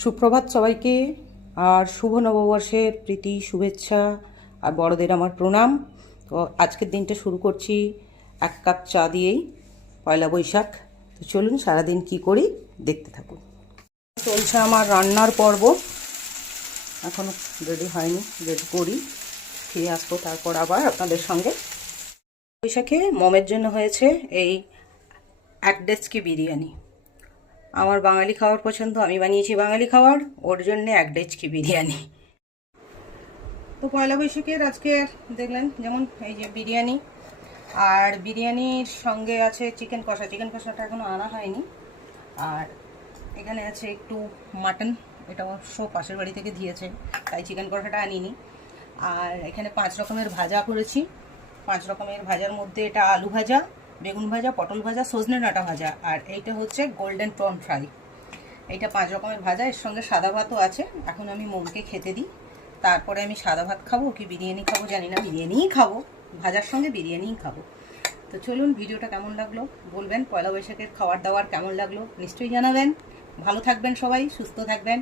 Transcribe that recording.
সুপ্রভাত সবাইকে। আর শুভ নববর্ষের প্রীতি শুভেচ্ছা আর বড়দের আমার প্রণাম। তো আজকের দিনটা শুরু করছি 1 কাপ চা দিয়েই, পয়লা বৈশাখ। তো চলুন সারাদিন কি করি দেখতে থাকুন। চলছে আমার রান্নার পর্ব, এখনও রেডি হয়নি, রেডি করি, খেয়ে আসবো তারপর আবার আপনাদের সঙ্গে। বৈশাখে মমের জন্য হয়েছে এই 1 ডেচকি বিরিয়ানি। আমার বাঙালি খাবার পছন্দ, আমি বানিয়েছি বাঙালি খাবার, ওর জন্যে 1 ডেচকি বিরিয়ানি। তো পয়লা বৈশাখের আজকে দেখলেন যেমন এই যে বিরিয়ানি, আর বিরিয়ানির সঙ্গে আছে চিকেন কষা। চিকেন কষাটা এখনও আনা হয়নি। আর এখানে আছে একটু মাটন, এটা অবশ্য পাশের বাড়ি থেকে দিয়েছে, তাই চিকেন কষাটা আনিনি। আর এখানে 5 রকমের ভাজা করেছি। 5 রকমের ভাজার মধ্যে এটা আলু ভাজা, বেগুন ভাজা, পটল ভাজা, সজনে ডাঁটা ভাজা, আর এইটা হচ্ছে গোল্ডেন প্রন ফ্রাই। এইটা 5 রকমের ভাজা, এর সঙ্গে সাদা ভাতও আছে। এখন আমি মোমকে খেতে দিই, তারপরে আমি সাদা ভাত খাবো কি বিরিয়ানি খাবো জানি না, বিরিয়ানিই খাবো, ভাজার সঙ্গে বিরিয়ানিই খাবো। তো চলুন, ভিডিওটা কেমন লাগলো বলবেন, পয়লা বৈশাখের খাবার দাবার কেমন লাগলো নিশ্চয়ই জানাবেন। ভালো থাকবেন সবাই, সুস্থ থাকবেন।